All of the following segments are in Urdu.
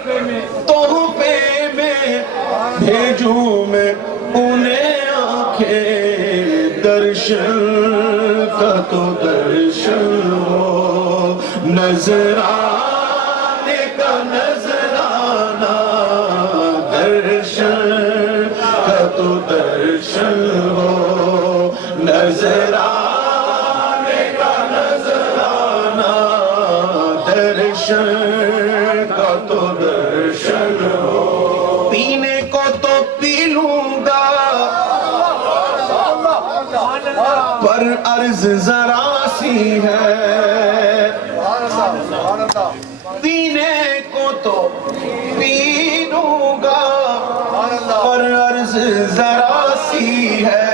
تحفے میں بھیجوں میں انہیں آنکھیں درشن کا تو درشن ہو نظرانے کا نظرانہ درشن کا تو درشن ہو نظرانے کا نظرانہ درشن کا تو درشن ہو پینے کو تو پی لوں گا پر عرض ذرا سی ہے پینے کو تو پی لوں گا پر عرض ذرا سی ہے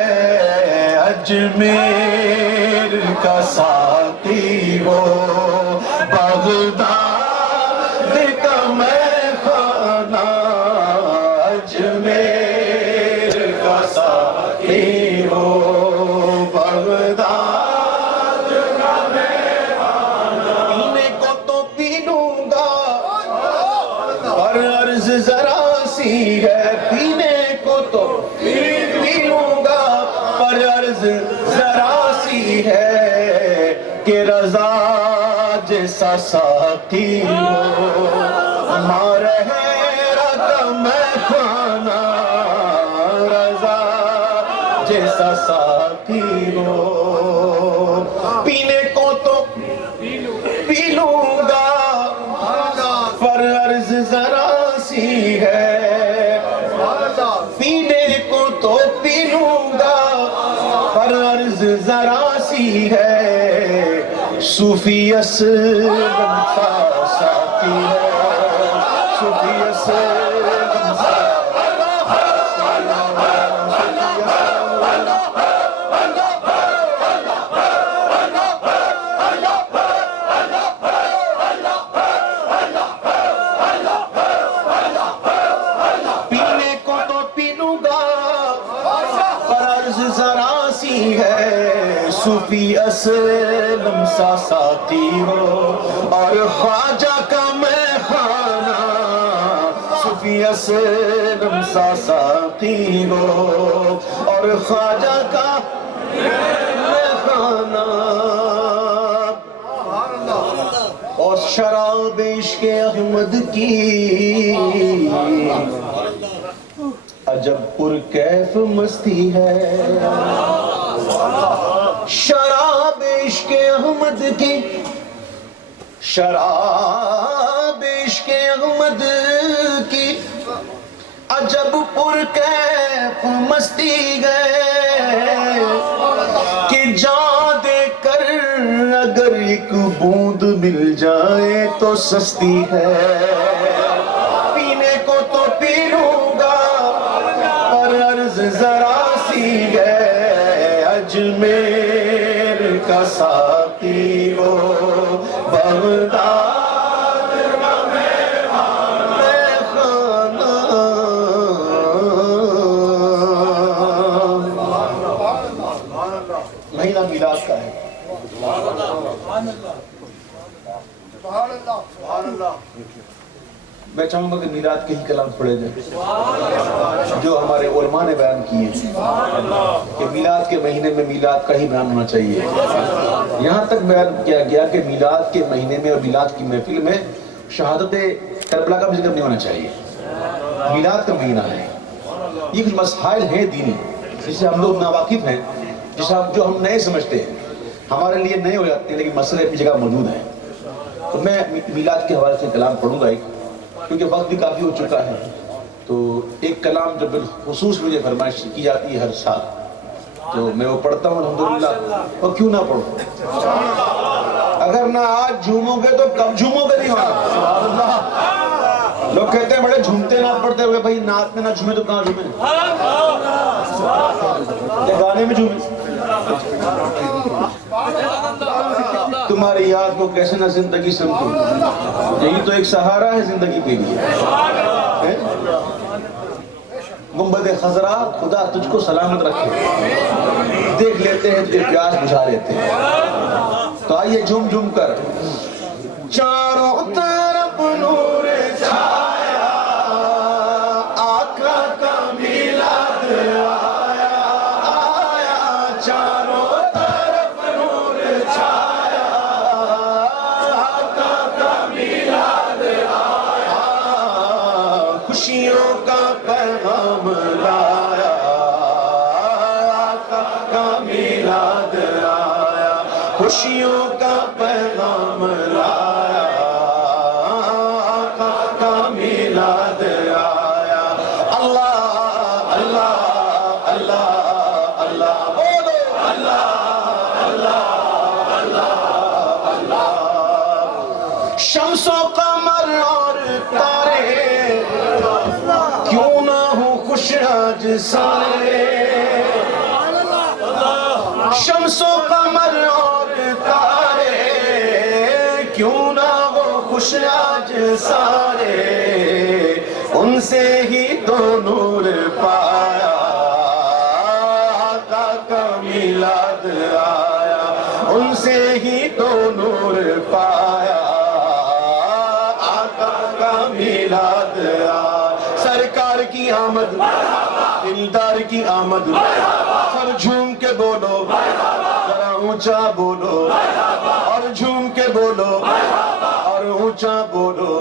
اجمیر کا ساقی ہو بغداد کا میں خانہ اجمیر کا ساقی ہو بغداد کا میں خانہ پینے کو تو پی لوں گا پر عرض ذرا سی ہے پینے کو تو پی لوں گا پر عرض ذرا سی ہے کہ رضا جیسا ساقی ہو مارہیرہ کا میں خانہ رضا جیسا ساقی ہو پینے کو تو پی لوں گا پر عرض ذرا سی ہے پینے کو تو پی لوں گا پر عرض ذرا سی ہے صوفی اسلم سا ساقی ہے صوفی اسلم سا پینے کو تو پی لوں گا پر عرض ذرا سی ہے صوفی اسلم سا ساقی ہو اور خواجہ کا میں خانہ صوفی اسلم سا ساقی ہو اور خواجہ کا میں خانہ اور شراب عشق احمد کی عجب پرکیف مستی ہے شراب عشق احمد کی شراب عشق احمد کی عجب پرکیف مستی ہے کہ جان دے کر اگر ایک بوند مل جائے تو سستی ہے پینے کو تو پی لوں گا پر عرض ذرا سی ہے اجمیر کا ساقی ہو بغداد کا میں خانہ مہینہ میلاد کا ہے میں چاہوں گا کہ میلاد کے ہی کلام پڑھے جائیں جو ہمارے علماء نے بیان کیے کہ میلاد کے مہینے میں میلاد کا ہی بیان ہونا چاہیے یہاں تک بیان کیا گیا کہ میلاد کے مہینے میں اور میلاد کی محفل میں شہادت کربلا کا بھی ذکر نہیں ہونا چاہیے میلاد کا مہینہ ہے یہ کچھ مسائل ہیں دینی جس سے ہم لوگ ناواقف ہیں جو ہم نئے سمجھتے ہیں ہمارے لیے نئے ہو جاتے ہیں لیکن مسئلے اپنی جگہ موجود ہیں تو میں میلاد کے حوالے سے کلام پڑھوں گا ایک کیونکہ وقت بھی کافی ہو چکا ہے تو ایک کلام جو بالخصوص مجھے فرمائش کی جاتی ہے ہر سال تو میں وہ پڑھتا ہوں الحمدللہ اور کیوں نہ پڑھوں اگر نہ آج جھومو گے تو کب جھومو گے نہیں وہاں لوگ کہتے ہیں بڑے جھومتے نعت پڑھتے ہوئے بھائی نعت میں نہ جھومے تو کہاں جھومے گانے میں جھومے تمہاری یاد کو کیسے نہ زندگی سمجھو یہی تو ایک سہارا ہے زندگی کے لیے گنبد خضرا خدا تجھ کو سلامت رکھے دیکھ لیتے ہیں تیرے پیاس بجھا لیتے ہیں تو آئیے جھوم جھوم کر چاروں طرف نور چھائے پیغام لایا، آقا کا میلاد آیا، خوشیوں کا پیغام لایا، آقا کا میلاد آیا۔ اللہ اللہ اللہ اللہ بولو، اللہ اللہ اللہ اللہ۔ شمس و قمر اور تارے کیوں نہ ہو خوش آج سارے، شمس و قمر اور تارے کیوں نہ ہو خوش آج سارے، ان سے ہی تو نور پایا، آقا کا میلاد آیا، ان سے ہی تو نور پایا، آقا کا میلاد آیا۔ سرکار کی آمد، دلدار کی آمد، سب جھوم کے بولو، ذرا اونچا بولو، اور جھوم کے بولو اور اونچا بولو۔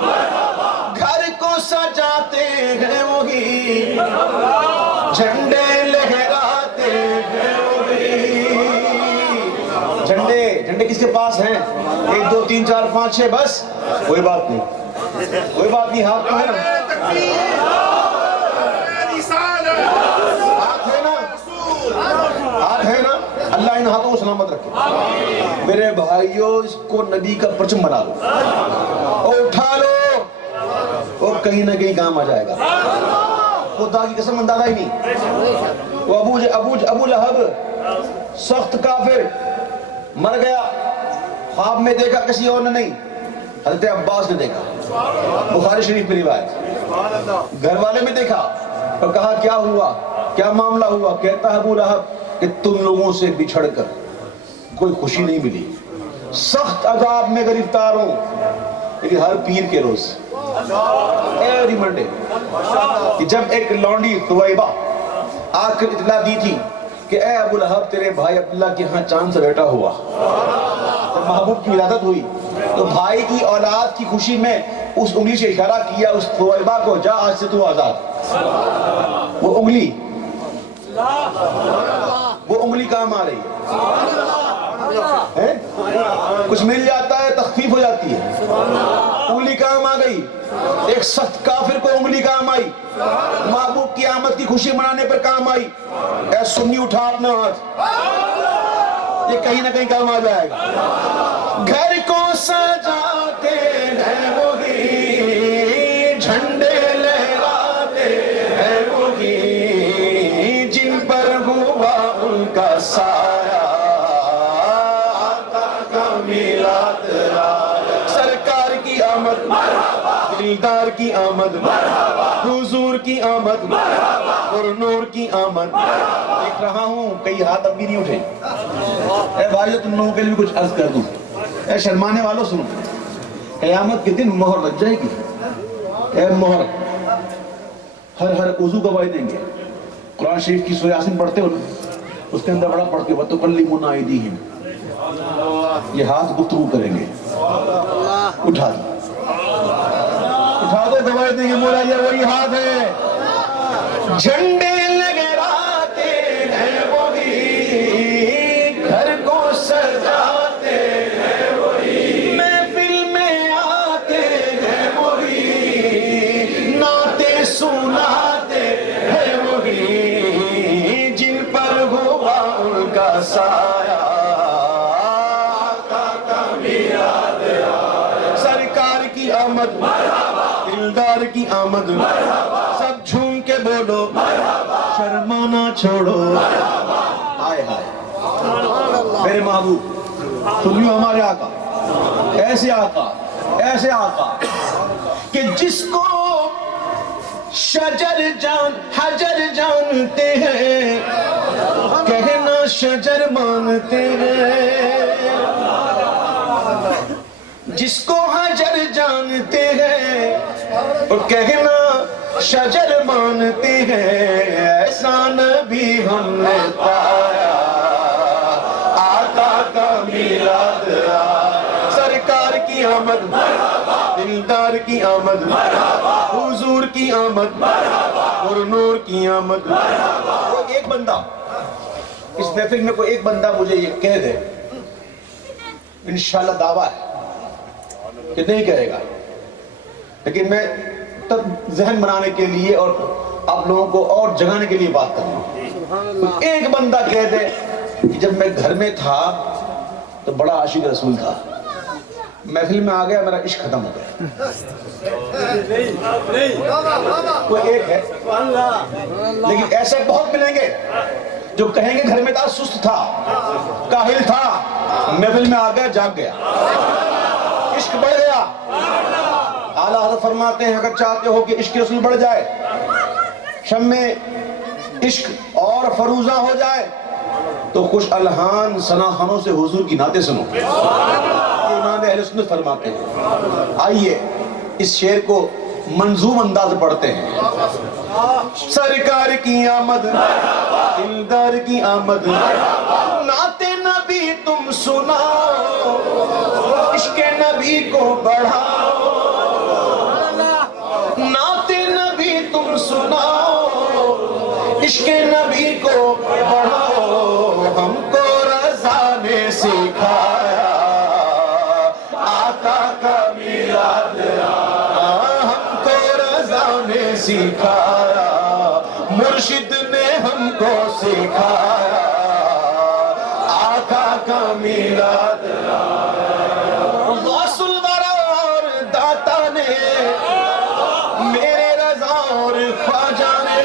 گھر کو سجاتے ہیں وہی، جھنڈے لہراتے ہیں وہی۔ جھنڈے کس کے پاس ہیں؟ 1 2 3 4 5 6 بس؟ کوئی بات نہیں، کوئی بات نہیں، ہاتھ تو ہے نا، ہاتھ ہے نا۔ اللہ ان ہاتھوں کو سلامت رکھے۔ میرے بھائیوں، اس کو نبی کا پرچم بنا لو اور اٹھا لو، اور کہیں نہ کہیں کام آ جائے گا۔ خدا کی قسم اندازہ ہی نہیں۔ وہ ابو لہب سخت کافر مر گیا، خواب میں دیکھا کسی اور نے نہیں، حضرت عباس نے دیکھا، بخاری شریف میں روایت۔ گھر والے میں دیکھا اور کہا کیا ہوا، کیا معاملہ ہوا؟ کہتا ہے ابو لہب کہ تم لوگوں سے بچھڑ کر کوئی خوشی نہیں ملی، سخت عذاب میں گرفتار ہوں، لیکن ہر پیر کے روز ایوری منڈے کہ جب ایک لونڈی ثویبہ آ کر اطلاع دی تھی کہ اے ابو لہب تیرے بھائی عبداللہ کے ہاں چاند سے بیٹا ہوا، جب محبوب کی ولادت ہوئی تو بھائی کی اولاد کی خوشی میں اس انگلی سے اشارہ کیا اس ثویبہ کو، جا آج سے تو آزاد۔ وہ انگلی کام آ رہی ہے، کچھ مل جاتا ہے تخفیف ہو جاتی ہے، انگلی کام آ گئی۔ ایک سخت کافر کو انگلی کام آئی، محبوب کی آمد کی خوشی منانے پر کام آئی۔ اے سنی اٹھا اپنا ہاتھ، یہ کہیں نہ کہیں کام آ جائے گا۔ گھر کو سجاتے ہیں وہی، جھنڈے لہراتے ہیں وہی، جن پر ہوا ان کا سایہ، آقا کا میلاد آیا۔ سرکار کی آمد، دلدار کی آمد، حضور کی آمد، اور نور کی آمد۔ دیکھ رہا ہوں کئی ہاتھ اب بھی نہیں اٹھے۔ اے بھائیو، تم لوگوں کے لیے کچھ عرض کر دوں، اے شرمانے والوں سنو، قیامت کے دن مہر لگ جائے گی۔ اے مہر ہر عضو گواہی دیں گے۔ قرآن شریف کی سورہ یاسین پڑھتے ہو نا، اس کے اندر بڑا پڑھ کے وَتُكَلِّمُنَا أَيْدِيهِمْ، یہ ہاتھ گفتگو کریں گے۔ اٹھا دو گواہی دیں گے، مولا یہ وہی ہاتھ ہے۔ جھنڈے لہراتے ہیں وہی، گھر کو سجاتے ہیں وہی، محفل میں آتے ہیں وہی، نعتیں سناتے ہیں وہی، جن پر ہوا ان کا سایہ، آقا کا میلاد آیا۔ سرکار کی آمد، دلدار کی آمد، سب جھوم کے بولو، شرمانا چھوڑو۔ آئے ہائے میرے محبوب، سنیو ہمارے آقا، ایسے آقا، ایسے آقا کہ جس کو شجر حجر جانتے ہیں، کہنا شجر مانتے ہیں، جس کو حجر جانتے ہیں وہ کہنا شجر مانتے ہیں، ایسا نبی ہم نے پایا، آقا کا میلاد آیا۔ سرکار کی آمد، دلدار کی آمد، حضور کی آمد، اور نور کی آمد. کوئی ایک بندہ اس محفل میں، کوئی ایک بندہ مجھے یہ کہہ دے، انشاءاللہ دعویٰ ہے کہ نہیں کہے گا، لیکن میں تب ذہن بنانے کے لیے اور آپ لوگوں کو اور جگانے کے لیے بات کر رہا ہوں. ایک بندہ کہہ دے کہ جب میں گھر میں تھا تو بڑا عاشق رسول تھا، محفل میں آ گیا میرا عشق ختم ہو گیا. کوئی ایک ہے، لیکن ایسے بہت ملیں گے جو کہیں گے گھر میں تھا، سست تھا، کاہل تھا، محفل میں آ گیا جاگ گیا، عشق بڑھ گیا. اعلیٰ حضرت فرماتے ہیں اگر چاہتے ہو کہ عشق رسول بڑھ جائے، شمع عشق اور فروزہ ہو جائے، تو خوش الحان ثناخانوں سے حضور کی نعتیں سنو. یہ امام اہل سنت فرماتے ہیں. آئیے اس شعر کو منظوم انداز پڑھتے ہیں. سرکار کی آمد، دلدار کی آمد، نعت نبی تم سناؤ، عشق نبی کو بڑھاؤ، نعت نبی تم سناؤ، عشق نبی کو بڑھاؤ. ہم کو رضا نے سکھایا آقا کا میلاد، ہم کو رضا نے سکھایا، مرشد نے ہم کو سکھایا آقا کا میلاد. غوث الورا اور داتا نے، میرے رضا اور خواجہ نے،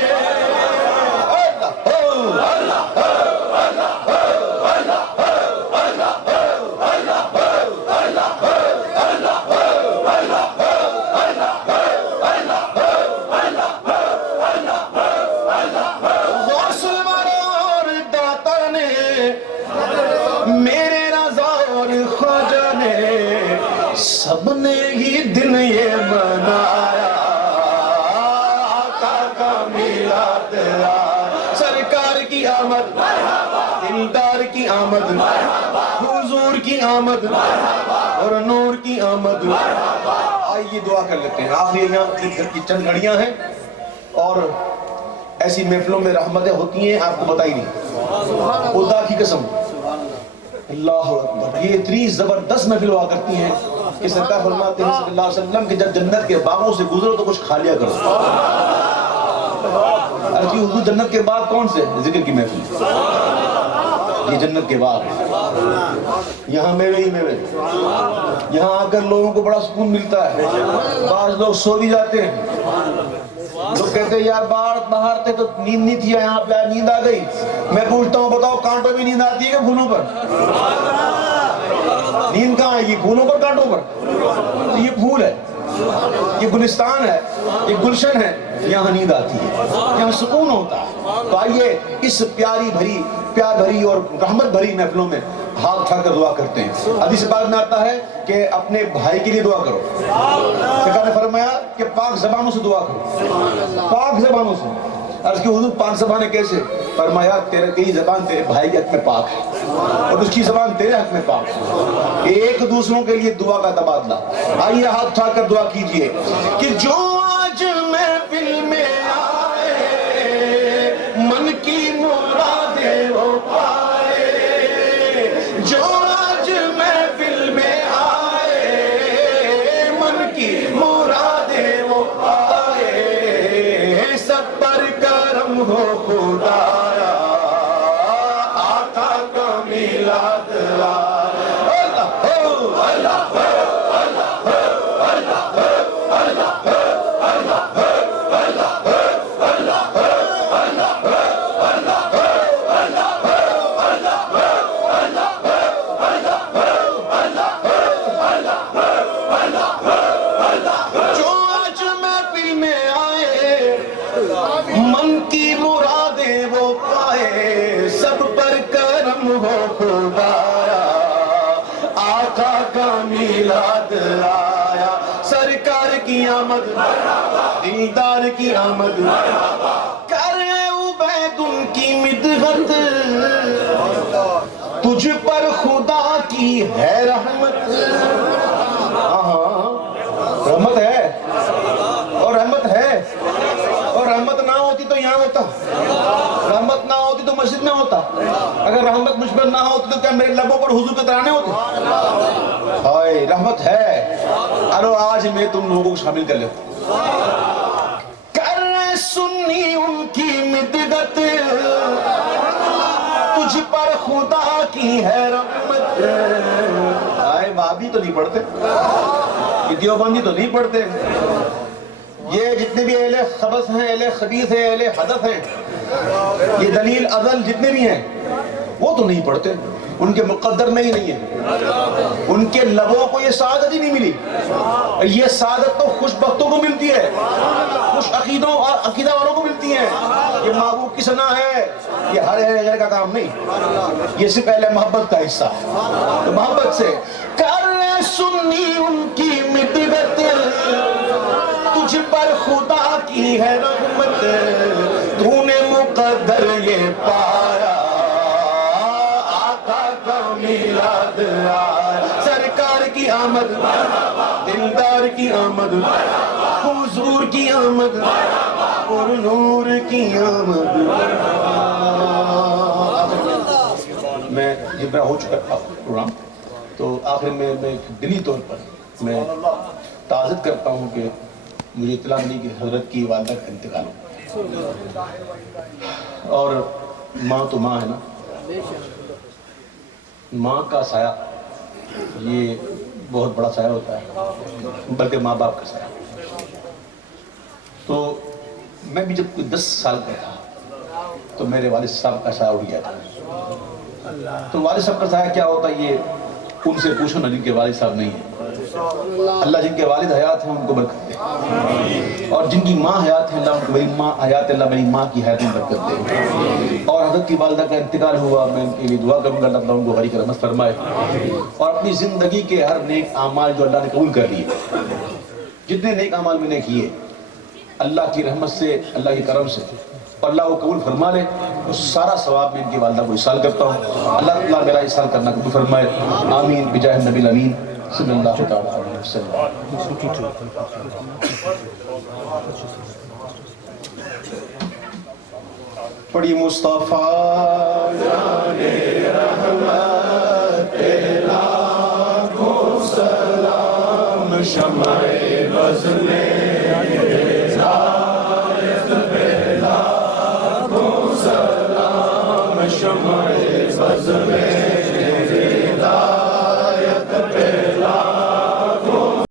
میرے رضا اور خواجہ نے، سب نے ہی دن یہ منایا آقا کا میلاد. سرکار کی آمد، دلدار کی آمد، حضور کی آمد، اور نور کی آمد. آئیے دعا کر لیتے ہیں. آخری یہاں کی چند گھڑیاں ہیں اور ایسی محفلوں میں رحمتیں ہوتی ہیں آپ کو بتائی نہیں. خدا کی قسم، اللہ اکبر، یہ اتنی زبردست محفل ہوا کرتی ہیں کہ سرکار فرماتے ہیں صلی اللہ علیہ وسلم کہ جب جنت کے باغوں سے گزرو تو کچھ کھا لیا کرو. ارے حضور جنت کے باغ کون سے؟ ذکر کی محفل. یہ جنت کے باغ ہے، یہاں میوے ہی میوے، یہاں آ کر لوگوں کو بڑا سکون ملتا ہے. بعض لوگ سو بھی جاتے ہیں، لوگ کہتے ہیں یار باہر تھے تو نیند نہیں تھی، یہاں پہ نیند آ گئی. میں پوچھتا ہوں بتاؤ کانٹوں میں نیند آتی ہے کہ پھولوں پر؟ نیند کہاں ہے؟ یہ پھولوں پر کانٹوں پر؟ یہ پھول ہے، یہ گلستان ہے، یہ گلشن ہے، یہاں نیند آتی ہے، یہاں سکون ہوتا ہے. تو آئیے اس پیار بھری اور رحمت بھری محفلوں میں ہاتھ اٹھا کر دعا کرتے ہیں. حدیث پاک میں آتا ہے کہ اپنے بھائی کے لیے دعا کرو. سرکار نے فرمایا کہ پاک زبانوں سے دعا کرو، پاک زبانوں سے. عرض کی حضور پاک زبانیں کیسے؟ فرمایا تیری زبان تیرے بھائی کے حق میں پاک ہے اور اس کی زبان تیرے حق میں پاک ہے. ایک دوسروں کے لیے دعا کا تبادلہ. آئیے ہاتھ اٹھا کر دعا کیجئے کہ جو آج محفل میں آئے من کی مرادیں وہ پائے، جو آج محفل میں آئے من کی مرادیں وہ پائے، سب پر کرم ہو خدایا آقا کا میلاد. من کی مرادیں وہ پائے، سب پر کرم ہو خدایا آقا کا میلاد آیا. سرکار کی آمد، دلدار کی آمد، کرے عبید ان کی مدحت، تجھ پر خدا کی ہے رحمت. اگر رحمت مجھ پر نہ ہوتی تو کیا میرے لبوں پر حضور کے ترانے ہوتے؟ ہائے رحمت ہے، ارو آج میں تم لوگوں کو شامل کر لیتا کر سنی ان کی مددت، تجھ پر خدا کی ہے رحمت۔ آئے وہابی تو نہیں پڑھتے، یہ دیوبندی تو نہیں پڑھتے، یہ جتنے بھی اہل خبث ہیں، اہل خبیث ہیں، اہل حدث ہیں، یہ دلیل ازل جتنے بھی ہیں وہ تو نہیں پڑھتے، ان کے مقدر میں ہی نہیں ہے، ان کے لبوں کو یہ سعادت ہی نہیں ملی۔ یہ سعادت تو خوش بختوں کو ملتی ہے، خوش عقیدوں اور عقیدہ والوں کو ملتی ہے۔ یہ محبوب کی ثنا ہے، یہ ہر غیر کا کام نہیں، یہ سے پہلے محبت کا حصہ ہے۔ تو محبت سے کر سنی ان کی مددت، تجھ پر خدا کی ہے رحمت، تو نے مقدر یہ پایا، آقا کا میلاد آیا، سرکار کی آمد، دلدار کی آمد، حضور کی آمد، اور نور کی آمد۔ میں جب میں ہو چکا تھا پروگرام تو آخر میں دلی طور پر میں تعزیت کرتا ہوں کہ مجھے اطلاع ملی کہ حضرت کی والدہ کا انتقال ہو، اور ماں تو ماں ہے نا، ماں کا سایہ یہ بہت بڑا سایہ ہوتا ہے، بلکہ ماں باپ کا سایہ۔ تو میں بھی جب کوئی 10 سال کا تھا تو میرے والد صاحب کا سایہ اڑ گیا تھا۔ تو والد صاحب کا سایہ کیا ہوتا ہے یہ ان سے پوچھو نا جن کے والد صاحب نہیں ہیں۔ اللہ جن کے والد حیات ہیں ان کو برکت دے، اور جن کی ماں حیات ہے اللہ ان کو میری ماں حیات، اللہ میری ماں کی حیات میں برکت دے۔ اور حضرت کی والدہ کا انتقال ہوا، میں ان کے لیے دعا کروں گا اللہ ان کو غریق رحمت فرمائے، اور اپنی زندگی کے ہر نیک اعمال جو اللہ نے قبول کر لیے، جتنے نیک اعمال میں نے کیے اللہ کی رحمت سے، اللہ کی کرم سے اللہ وہ قبول فرما لے، اس سارا ثواب میں ان کی والدہ کو احسان کرتا ہوں۔ اللہ تعالیٰ میرا احسان کرنا قبول فرمائے، آمین بجاہ النبی الامین صلی اللہ علیہ وسلم۔ پڑھی مصطفیٰ جان رحمت لاکھوں سلام، شمع بز میں ہدایت پہ لاکھوں سلام، شمع بز میں